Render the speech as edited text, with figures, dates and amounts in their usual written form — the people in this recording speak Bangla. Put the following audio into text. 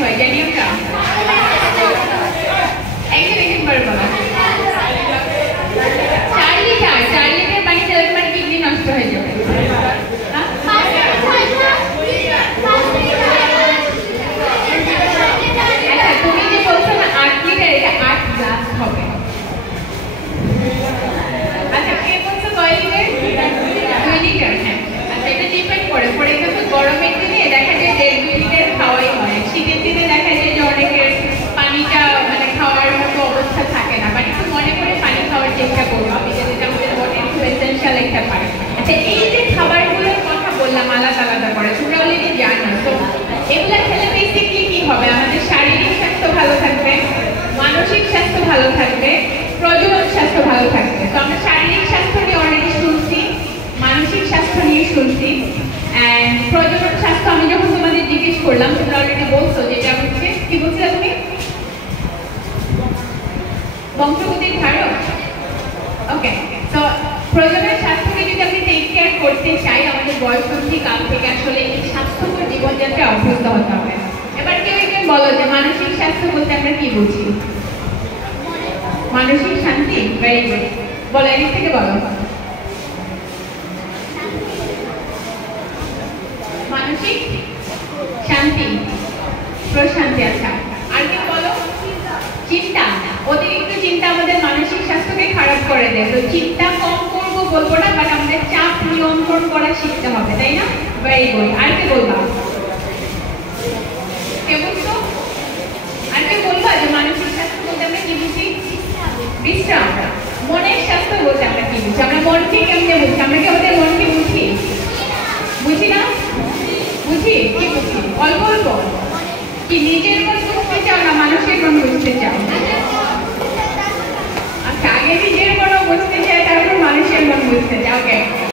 হয় জানি আমরা একবার বলো 4 লিটার 4 লিটার পানি খেলে তোমার কিডনি নষ্ট হয়ে যাবে আচ্ছা তুমি যে বলছো না 8 লিটার এটা 8 গ্লাস হবে আচ্ছা কে বলছো কয় লিটার 2 লিটার হ্যাঁ আচ্ছা এটা ডিপেন্ড করে ফর এক্সাম্পল গরমের দিনে দেখা যায় 1.5 লিটার খাওয়াই হয় শীতের দিনে দেখা যায় যে অনেকের পানিটা মানে খাওয়ার মতো অবস্থা থাকে না মানে একটু মনে করে পানি খাওয়ার চেষ্টা করবো আমি যেটা আমাদের বডির খুব এসেনশিয়াল একটা পার্ট আচ্ছা এই যে খাবারগুলোর কথা বললাম আলাদা আলাদা করে তোমরা অলরেডি জানো তো এগুলা খেলে বেসিক্যালি কি হবে আমাদের শারীরিক স্বাস্থ্য ভালো থাকবে মানসিক স্বাস্থ্য ভালো থাকবে প্রজনন স্বাস্থ্য ভালো থাকবে তো আমরা শারীরিক স্বাস্থ্য নিয়ে অলরেডি শুনছি মানসিক স্বাস্থ্য নিয়ে শুনছি এন্ড প্রজনন স্বাস্থ্য আমি যখন তোমাদের জিজ্ঞেস করলাম তোমরা অলরেডি বলছো যেটা হচ্ছে কি বলছিলে তুমি বংশগতির ধারক ওকে তো প্রজনন স্বাস্থ্যকে যদি আমি টেক কেয়ার করতে চাই আমাদের বয়সবন্ধি কাল থেকে আসলে এই স্বাস্থ্যকর জীবনযাত্রায় অভ্যস্ত হতে হবে এবার কেউ একজন বলো যে মানসিক স্বাস্থ্য বলতে আমরা কি বুঝি মানসিক শান্তি ভেরি গুড বলো এদিক থেকে বলো মানসিক শান্তি প্রশান্তি আচ্ছা আর কি বলো চিন্তা অতিরিক্ত চিন্তা আমাদের মানসিক স্বাস্থ্যকে খারাপ করে দেয় তো চিন্তা কম করবো বলবো না বাট আমাদের চাপ নিয়ন্ত্রণ করা শিখতে হবে তাই না ভেরি গুড আর কি বলবা কে বলছো আর কে বলবা যে মানসিক স্বাস্থ্য বলতে আমরা কি বুঝি বিশ্রাম মনের স্বাস্থ্য বলতে আমরা কি বুঝি আমরা মনকে কেমনে বুঝি আমরা কি আমাদের মনকে বুঝি বুঝি না বুঝি কি বুঝি অল্প অল্প কি নিজের মন বুঝতে চাও না মানুষের মন বুঝতে চাও আচ্ছা আগে নিজের মন বুঝতে চাই তারপর মানুষের মন বুঝতে চাও ওকে